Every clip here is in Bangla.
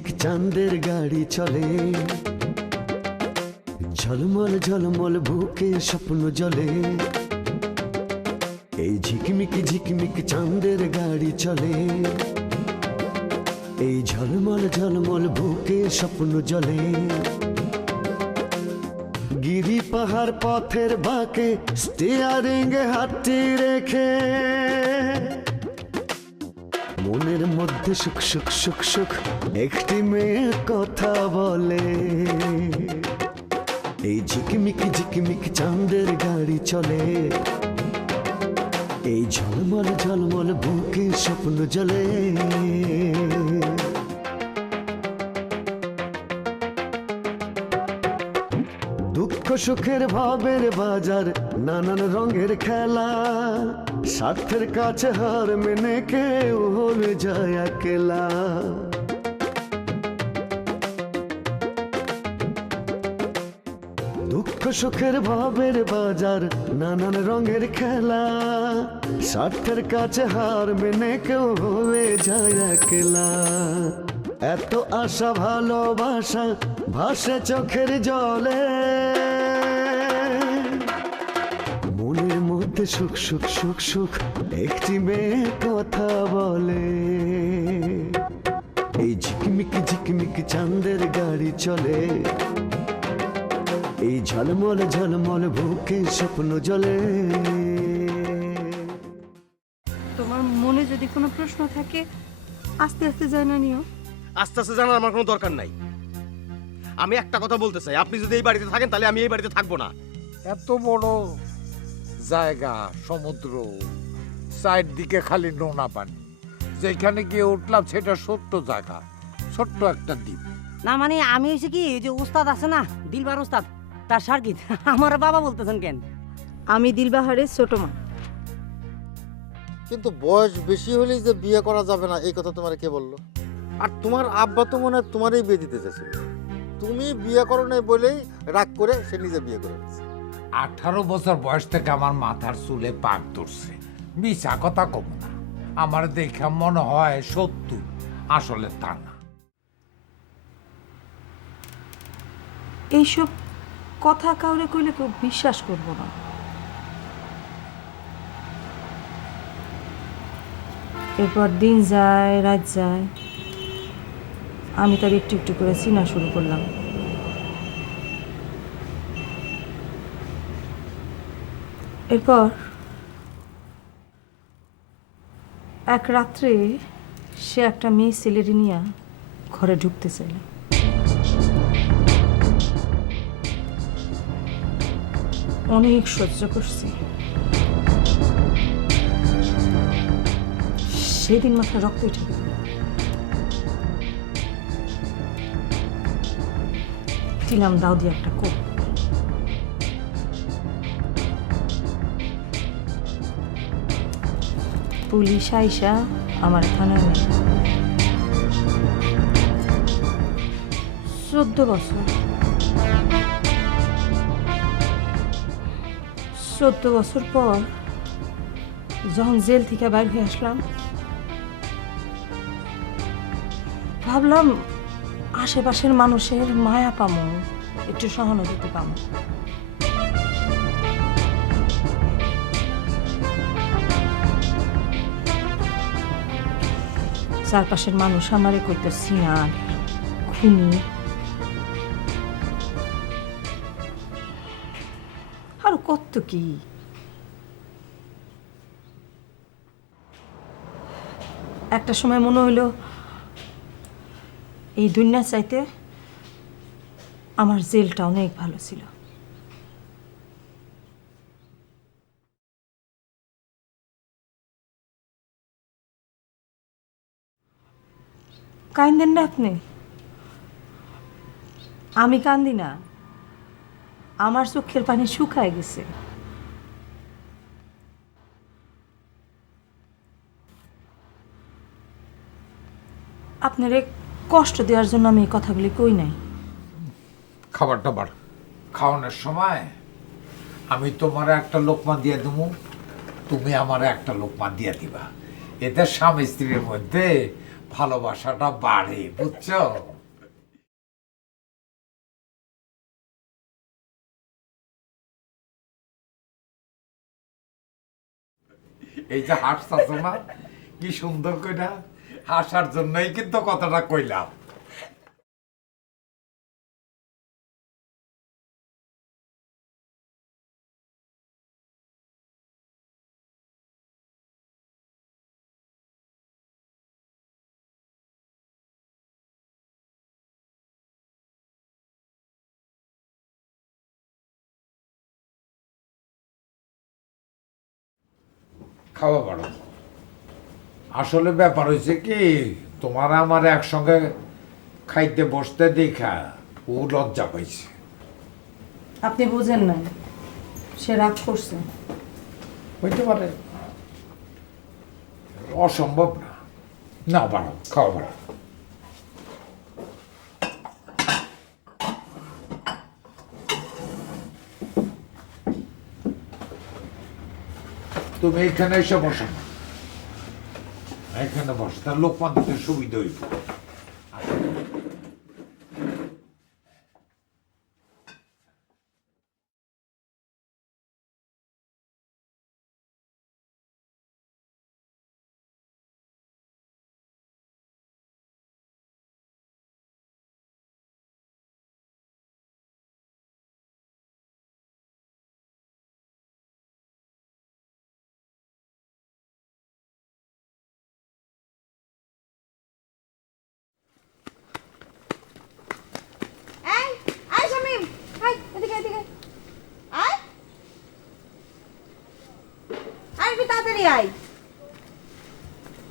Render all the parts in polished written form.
ঝিকমিক চাঁদের গাড়ি চলে, ঝলমল ঝলমল বুকে স্বপ্ন জলে। এই ঝিকমিক ঝিকমিক চাঁদের গাড়ি চলে, এই ঝলমল ঝলমল বুকে স্বপ্ন জলে। গিরি পাহাড় পথের বাঁকে স্টিয়ারিং হাতটি রেখে মনের মধ্যে সুখ সুখ সুখ সুখ একটি মেয়ে কথা বলে। এই ঝিকমিক ঝিকমিক চাঁদের গাড়ি চলে, এই ঝলমল ঝলমল বুকে স্বপ্ন জলে। দুঃখ সুখের ভাবের বাজার, নানান রঙের খেলা, স্বার্থের কাছে হার মেনে কেউ হয়ে যায় একলা। দুঃখ সুখের ভাবের বাজার, নানান রঙের খেলা, স্বার্থের কাছে হার মেনে কেউ হয়ে যায় একলা। এত আশা ভালোবাসা ভাসে চোখের জলে, মনের মধ্যে সুখ সুখ সুখ সুখ একটি মেয়ে কথা বলে। এই ঝিকমিক ঝিকমিক চাঁদের গাড়ি চলে, এই ঝলমল ঝলমল বুকে স্বপ্ন জলে। তোমার মনে যদি কোনো প্রশ্ন থাকে আস্তে আস্তে জানা নিও। আস্তে আস্তে জানার আমার কোনো দরকার নাই। আমি একটা কথা বলতে চাই, আপনি যদি এই বাড়িতে থাকেন তাহলে আমি এই বাড়িতে থাকবো না। এত বড় জায়গা, সমুদ্র, সাইড দিকে খালি নোনা পানি, যেখানে গিয়ে উঠলাম সেটা ছোট্ট জায়গা, ছোট্ট একটা দ্বীপ। না মানে আমি হয়েছে কি, ওই যে উস্তাদ আছে না, দিলবার উস্তাদ, তার সার্কিট আমার বাবা বলতেছেন কেন? আমি দিলবাহারের ছোট মা। কিন্তু বয়স বেশি হলেই যে বিয়ে করা যাবে না এই কথা তোমার কে বললো? আর তোমার আব্বা তো মনে হয় তোমারই বিয়ে দিতে চাইছিল, তুমি বিয়ে করো নাই বলেই রাগ করে সে নিজে বিয়ে করে নিয়েছে। 18 বছর বয়স থেকে আমার মাথার চুলে পাক ধরছে, মিছা কথা কম না। আমার দেখে মনে হয় 70, আসলে তা না। এইসব কথা কাউরে কইলে কেউ বিশ্বাস করবো না। এরপর দিন যায়, রাত যায়, আমি তার একটু একটু করে চিনা শুরু করলাম। এরপর এক রাত্রে সে একটা মেয়ে ছেলেরে নিয়ে ঘরে ঢুকতে চাইল। অনেক সহ্য করছি, সেদিন মাথায় রক্ত উঠে গেল। দিলাম দাও দিয়ে একটা কোপ। পুলিশ আইসা আমার থানায় নেয়। 14 বছর 14 বছর পর যখন জেল থেকে বাইর হয়ে আসলাম, ভাবলাম আশেপাশের মানুষের মায়া পামো, একটু সহানুভূতি পামো। চারপাশের মানুষ আমারে কইতে সিয়ান, খুনি, আর কত কি। একটা সময় মনে হইল এই দুনিয়া চাইতে আমার জেলটা অনেক ভালো ছিল। কান্দেন না আপনি? আমি কান্দি না, আমার চোখের পানি শুকায় গেছে। আপনারে কষ্ট দেওয়ার জন্য আমি এই কথাগুলি কই নাই। খাবার টাবার খাওয়ানোর সময় আমি তোমার একটা লোকমা দিয়ে দেবো, তুমি আমার একটা লোকমা দিয়ে দিবা। এতে স্বামী স্ত্রীর মধ্যে ভালোবাসাটা বাড়ে, বুঝছো? এই যে হাসতাছ না, কি সুন্দর কইরা, হাসার জন্যই কিন্তু কথাটা কইলাম। খাওয়া পারো। আসলে ব্যাপার হয়েছে কি, তোমার আমার একসঙ্গে খাইতে বসতে দেখা ও লজ্জা পাইছে। আপনি বুঝেন না, সে রাগ করছে। হইতে পারে, অসম্ভব না। না বাড়ো, খাওয়া বাড়ো। তুমি এখানে এসে বসো না, এখানে বসো, তার লোকমান দিতে সুবিধা হইব। এই আয় শামিম, আয় এদিকে এদিকে আয়, আসবি তাড়াতাড়ি আয়।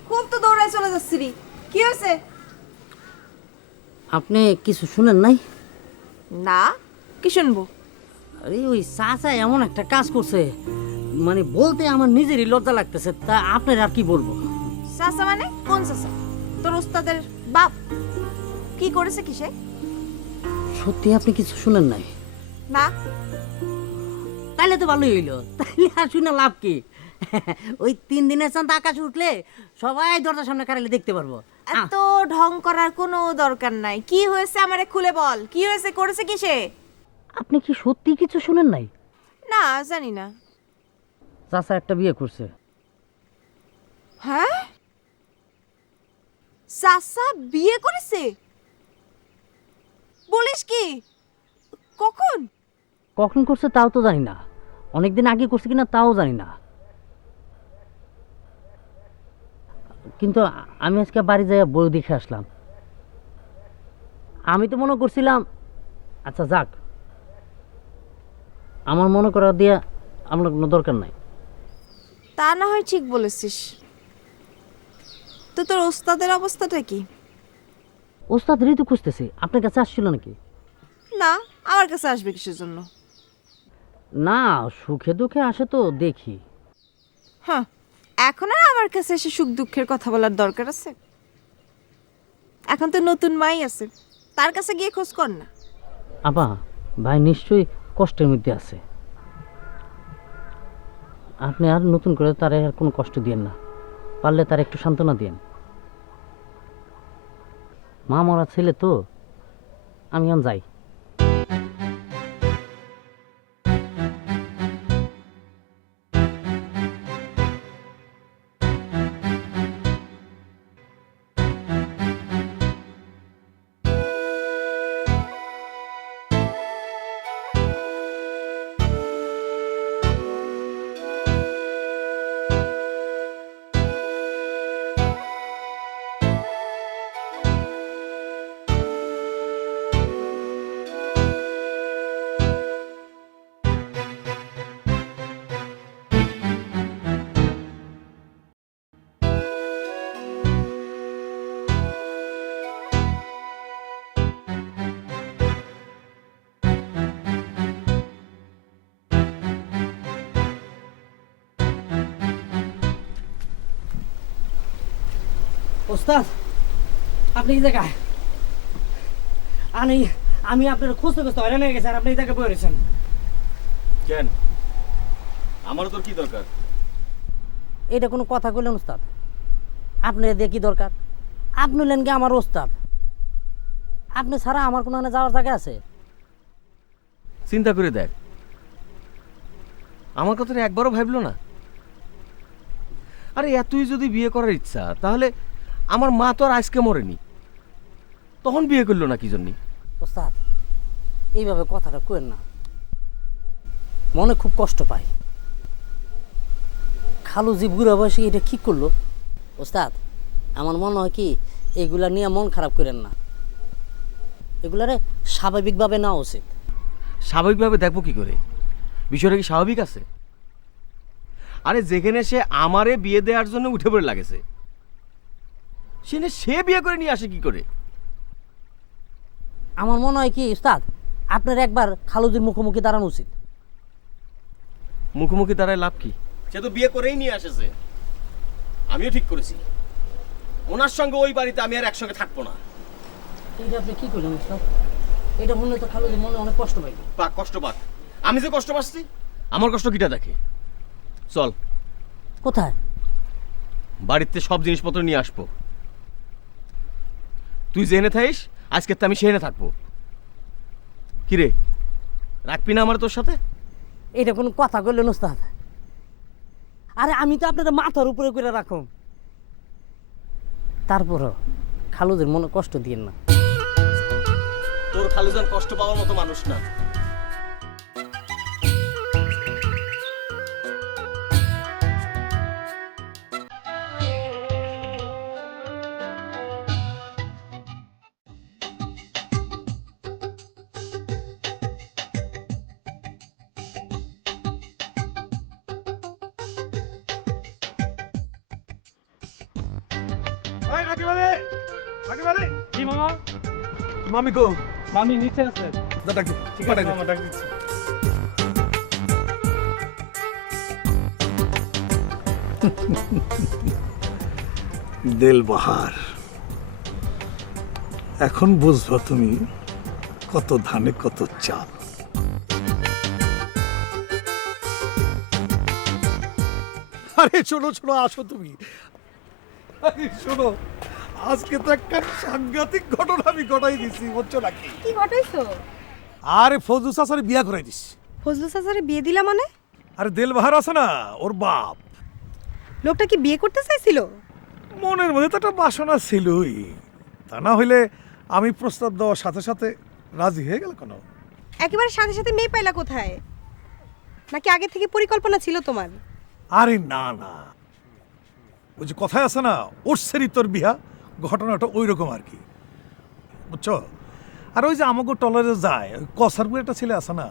খুব তো দৌড়ায় চলে যাচ্ছিলি, কি হয়েছে? আপনি কিছু শুনেন নাই? না, কি শুনবো? আরে ওই চাচা এমন একটা কাজ করছে, মানে বলতে আমার নিজেরই লজ্জা লাগতেছে, তা আপনার আর কি বলবো। চাচা মানে কোন চাচা? তোর ওস্তাদের বাপ? কি করেছে কি সে? সত্যি আপনি কিছু শুনেন নাই? না। তাইলে তো ভালোই হইলো, তাইলে আর শুনে লাভ কি? ওই 3 দিনের চাঁদ আকাশ উঠলে সবাই দরজার সামনে কারালে দেখতে পারবো। এত ঢং করার কোনো দরকার নাই। কি হয়েছে আমারে খুলে বল, কি হয়েছে, করেছে কি সে? আপনি কি সত্যি কিছু শুনেন নাই? না, জানি না। চাচা একটা বিয়ে করছে। হ্যাঁ, চাচা বিয়ে করেছে? বলিস কি? কখন? কখন করছে তাও তো জানি না, অনেকদিন আগে করছে কিনা তাও জানি না, কিন্তু আমি আজকে বাড়ি যাই বউ দেখে আসলাম। আমি তো মনে করছিলাম, আচ্ছা যাক, আমার মনে করা দিয়া আপনার কোনো দরকার নাই। তা না হয় ঠিক বলেছিস। তো তোর ওস্তাদের অবস্থাটা কি? ওস্তাদেরই তো খুঁজতেছি, আপনার কাছে আসছিল নাকি? না, আমার কাছে আসবে কিসের জন্য? না, সুখে দুঃখে আসে তো দেখি। হ্যাঁ, এখন আর আমার কাছে এসে সুখ দুঃখের কথা বলার দরকার আছে? এখন তো নতুন মাই আছে, তার কাছে গিয়ে খোঁজ কর না। আপা, ভাই নিশ্চয়ই কষ্টের মধ্যে আছে, আপনি আর নতুন করে তার আর কোনো কষ্ট দিয়েন না, পারলে তার একটু সান্ত্বনা দিয়েন। মা মরা ছেলে তো, আমি এখন যাই। ওস্তাদ, আপনি এই জায়গায় আমি আপনার খুঁজতে খুঁজতে হয়রান হয়ে গেছি, আর আপনি এই জায়গায় বয়ে রয়েছেন কেন? আমারও তোর কি দরকার? এটা কোনো কথা কইলেন ওস্তাদ? আপনার দিয়ে কি দরকার? আপনি হলেন কি আমার ওস্তাদ? আপনি ছাড়া আমার কোনো যাওয়ার জায়গা আছে? চিন্তা করে দেখ, আমার কথা একবারও ভাবলো না। আরে এতই যদি বিয়ে করার ইচ্ছা, তাহলে আমার মা তো আর আজকে মরেনি, তখন বিয়ে করলো না কি জন্যে? ওস্তাদ এইভাবে কথাটা কইেন না, মনে খুব কষ্ট পাই। খালু যে বুড়া বয়সে এটা কি করলো? ওস্তাদ আমার মনে হয় কি এগুলা নিয়ে মন খারাপ করেন না, এগুলারে স্বাভাবিকভাবে নেওয়া উচিত। স্বাভাবিকভাবে দেখবো কি করে? বিষয়টা কি স্বাভাবিক আছে? আরে যেখানে সে আমারে বিয়ে দেওয়ার জন্য উঠে পড়ে লাগেছে, সে বিয়ে করে নিয়ে আসে কি করে? আমার মনে হয় কি উস্তাদ আপনার একবার খালুজির মুখোমুখি দাঁড়ানো উচিত। মুখোমুখি দাঁড়ায় লাভ কি? সে তো বিয়ে করেই নিয়ে আসেছে। আমিও ঠিক করেছি, ওনার সঙ্গে ওই বাড়িতে আমি আর একসঙ্গে থাকবো না। এইটা আপনি কি করলেন উস্তাদ? এটা মনে তো খালুজি মনে অনেক কষ্ট পাইবে। পাক কষ্ট পাক, আমি যে কষ্ট পাচ্ছি, আমার কষ্ট কিটা দেখে। চল কোথায়? বাড়িতে সব জিনিসপত্র নিয়ে আসবো, তুই জেনে থাইস আজকে তো আমি সেখানে থাকবো। কিরে, রাখবি না আমার তোর সাথে? এটা কোনো কথা কইলেন উস্তাদ? আরে আমি তো আপনাদের মাথার উপরে করে রাখুন, তারপরও খালুদের মনে কষ্ট দিয়েন না। তোর খালুজান কষ্ট পাওয়ার মতো মানুষ না। মামি কো? মামি নিচে আছে। ঠিক আছে মামা, ডাক দিচ্ছি। দিলবাহার, এখন বুঝবো তুমি কত ধানে কত চাল। আরে শোনো শোনো, আসো তুমি। আরে শোনো, আজকে তো একটা সাংঘাতিক ঘটনা আমি ঘটাই দিছি, বুঝছো নাকি? কি ঘটাইছো? আরে ফজলু চাচারে বিয়া করাই দিস। ফজলু চাচারে বিয়ে দিলা মানে? আরে দিলবাহার আছে না, ওর বাপ। লোকটা কি বিয়ে করতে চাইছিল? মনের মধ্যে তো একটা বাসনা ছিলই, তা না হইলে আমি প্রস্তাব দেওয়ার সাথে সাথে রাজি হয়ে গেল কেন? একেবারে সাথে সাথে মেয়ে পাইলা কোথায়? নাকি আগে থেকে পরিকল্পনা ছিল তোমার? আরে না না, ওই যে কথায় আছে না, ওর সেরি তোর বিয়া, ঘটনাটা ওই রকম আর কি, বুঝছো? আর ওই যে আমাকে টলারে যায়, ওই কসারপুর একটা ছেলে আছে না,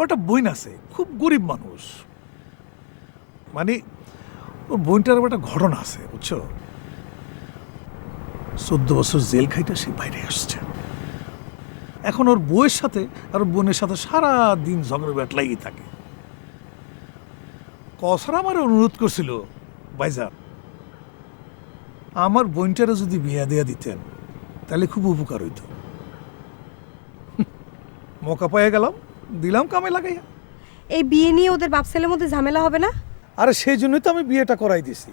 ওটা বইন আছে, খুব গরিব মানুষ। মানে ওর বইনটার একটা ঘটনা আছে, বুঝছো? 14 বছর জেল খাইটা সে বাইরে আসছে। এখন ওর বউয়ের সাথে আর ওর বোনের সাথে সারা দিন ঝগড়া ব্যাটলাই থাকে। কসর আমার অনুরোধ করছিল, ভাইজান আমার বোনটারে যদি বিয়া দেয়া দিতেন তাহলে খুব উপকার হইত। মৌকা পাইয়া গেলাম, দিলাম কামে লাগাইয়া। এই বিয়ে নিয়ে ওদের বাপ ছেলের মধ্যে ঝামেলা হবে না? আরে সেই জন্যই তো আমি বিয়েটা করাই দিছি।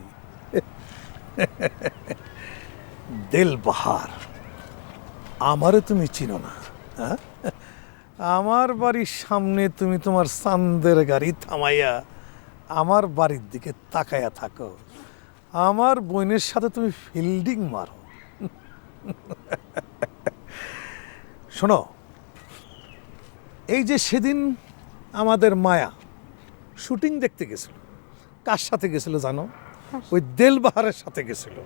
দিলবাহার, আমারে তুমি চিনো না, হ্যাঁ? আমার বাড়ির সামনে তুমি তোমার চান্দের গাড়ি থামাইয়া আমার বাড়ির দিকে তাকায়া থাকো, আমার বোনের সাথে তুমি ফিল্ডিং মারো। শোনো, এই যে সেদিন আমাদের মায়া শুটিং দেখতে গেছিল, কার সাথে গেছিল জানো? ওই দিলবাহারের সাথে গেছিল।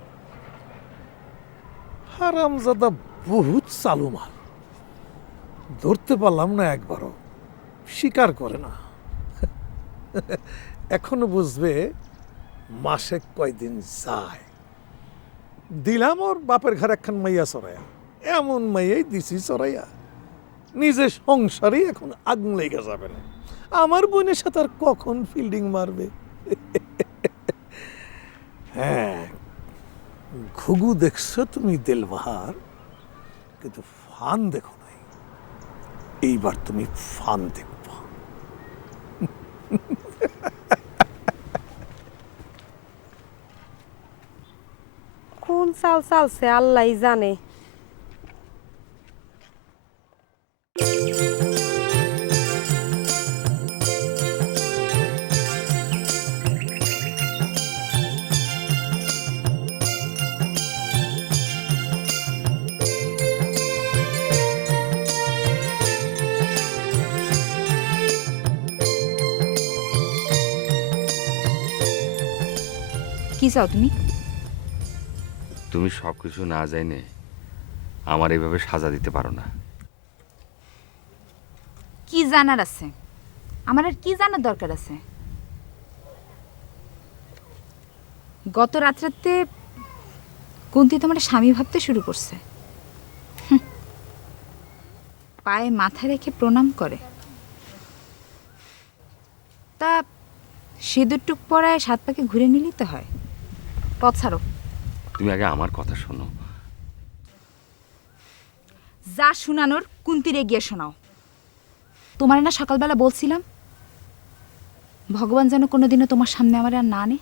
হারামজাদা বহুত চালু মাল, ধরতে পারলাম না একবারও, স্বীকার করে না। এখনো বুঝবে মাসে কয়দিন যায়। দিলাম ওর বাপের ঘর একখান মাইয়া চড়াইয়া, এমন মাইয়াই দিছি চড়াইয়া, নিজে সংসারেই এখন আগুন লেগে যাবে না। আমার বোনের সাথে আর কখন ফিল্ডিং মারবে? হ্যাঁ, ঘুঘু দেখছো তুমি দিলবাহার, কিন্তু ফান দেখো নাই। এইবার তুমি ফান দেখবা। কোন চাল চালছে আল্লাহই জানে। কি চাও তুমি? তুমি সব কিছু না জানে আমার এইভাবে সাজা দিতে পারো না। কি জানার আছে? আমার আর কি জানার দরকার আছে? গত রাত্রেতে কুন্তি তোমার স্বামী ভাবতে শুরু করছে। পায়ে মাথা রেখে প্রণাম করে। তা সিঁদুর টুক পরায় 7 পাকে ঘুরে নিলেই তো হয়। পথ ছাড়ো। তুমি আগে আমার কথা শোনো। যা শোনানোর কুন্তিরে গিয়ে শোনাও। তোমার না সকালবেলা বলছিলাম ভগবান যেন কোনোদিনও তোমার সামনে আমার আর না আনে।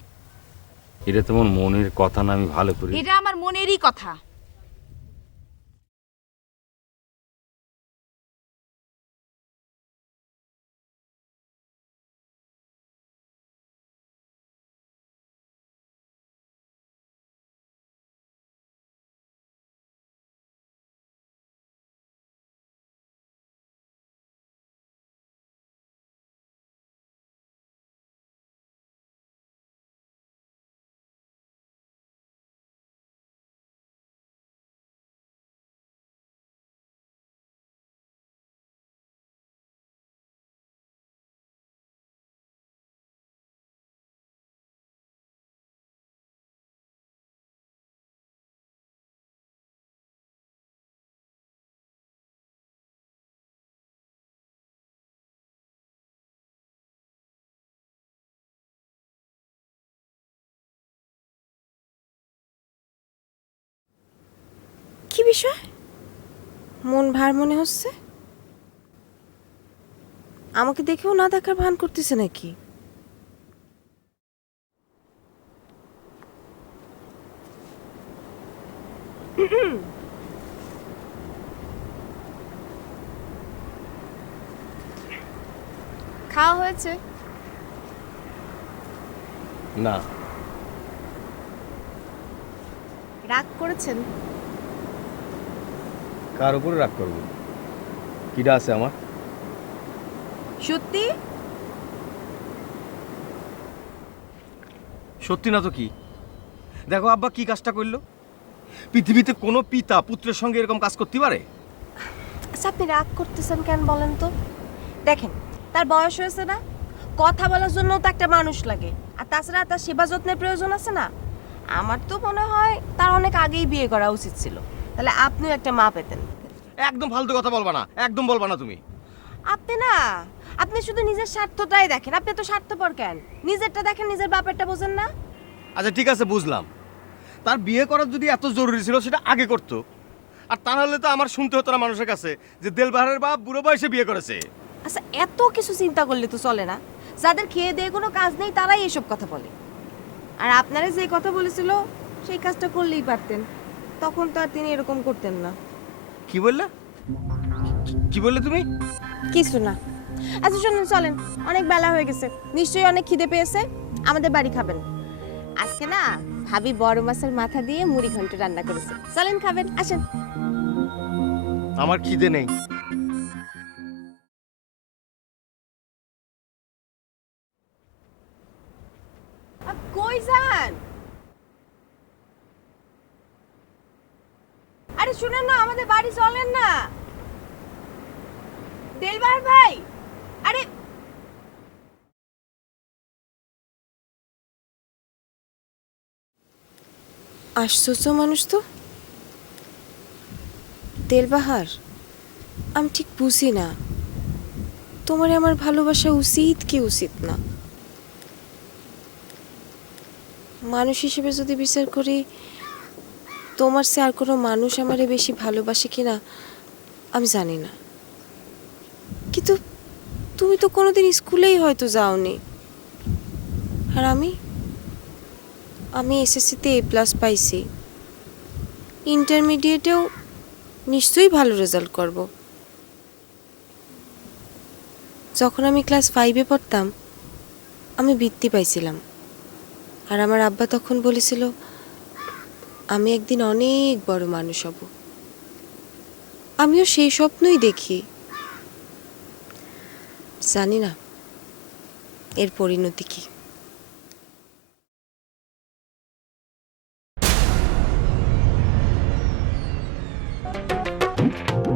এটা তোমার মনের কথা না, আমি ভালো করি। এটা আমার মনেরই কথা। কি বিষয়? মন ভার মনে হচ্ছে? আমাকে দেখেও না দেখার ভান করতেছে নাকি? খাওয়া হয়েছে? না। রাগ করেছেন? কার উপরে রাগ করবো? কিডা আছে আমার? সত্যি? সত্যি না তো কি? দেখো আব্বা কি কাজটা করলো। পৃথিবীতে কোনো পিতা পুত্রের সঙ্গে এরকম কাজ করতে পারে? আচ্ছা, আপনি রাগ করতেছেন কেন বলেন তো? দেখেন, তার বয়স হয়েছে না, কথা বলার জন্য তো একটা মানুষ লাগে, আর তাছাড়া তার সেবা যত্নের প্রয়োজন আছে না। আমার তো মনে হয় তার অনেক আগেই বিয়ে করা উচিত ছিল, তাহলে আপনিও একটা মা পেতেন। একদম ফালতু কথা বলবা না, একদম বলবা না তুমি। আপনি শুধু নিজের স্বার্থটাই দেখেন। আপনি তো স্বার্থপর কেন? নিজেরটা দেখেন, নিজের বাপেরটা বোঝেন না? আচ্ছা ঠিক আছে, বুঝলাম। তার বিয়ে করার যদি এত জরুরি ছিল সেটা আগে করতো, আর তা নাহলে তো আমার শুনতে হতো না মানুষের কাছে যে দেলবাহারের বাপ বুড়ো বয়সে বিয়ে করেছে। আচ্ছা, এত কিছু চিন্তা করলে তো চলে না। যাদের খেয়ে দিয়ে কোনো কাজ নেই তারাই এসব কথা বলে। আর আপনারা যে কথা বলেছিল সেই কাজটা করলেই পারতেন, তখন তো আর তিনি এরকম করতেন না। কি বললে? কি বললে তুমি? কিছু না। আচ্ছা শুনুন, চলেন, অনেক বেলা হয়ে গেছে, নিশ্চয়ই অনেক খিদে পেয়েছে। আমাদের বাড়ি খাবেন। আজকে না ভাবি বড় মাছের মাথা দিয়ে মুড়ি ঘন্ট রান্না করেছে, চলেন খাবেন, আসেন। আমার খিদে নেই। কই যান? আরে শুনেন না, আমাদের বাড়ি চলেন না। দেলবার ভাই, আরে আশ্চর্য মানুষ তো দেলবাহার। আমি ঠিক বুঝি না তোমার আমার ভালোবাসা উচিত কি উচিত না। মানুষ হিসেবে যদি বিচার করি, তোমার সে আর কোনো মানুষ আমারে বেশি ভালোবাসে কিনা আমি জানি না, কিন্তু তুমি তো কোনোদিন স্কুলেই হয়তো যাওনি। আর আমি এসএসসিতে A+ পাইছি, ইন্টারমিডিয়েটেও নিশ্চয়ই ভালো রেজাল্ট করব। যখন আমি ক্লাস 5-এ পড়তাম আমি বৃত্তি পাইছিলাম, আর আমার আব্বা তখন বলেছিল আমি একদিন অনেক বড় মানুষ হব। আমিও সেই স্বপ্নই দেখি। জানি না এর পরিণতি কি।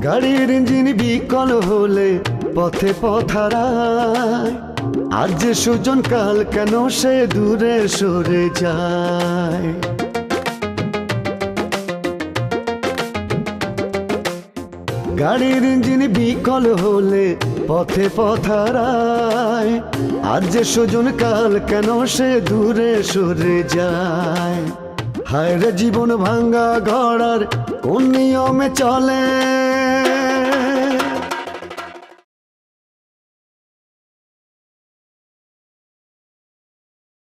গাড়ির ইঞ্জিন বিকল হলে পথে পথারায়, আজ যে সুজন কাল কেন সে দূরে সরে যায়। গাড়ির ইঞ্জিন বিকল হলে পথে পথারায়, আজ যে সুজন কাল কেন সে দূরে সরে যায়। হায় রে জীবন ভাঙ্গা ঘোড়ার কোন নিয়মে চলে,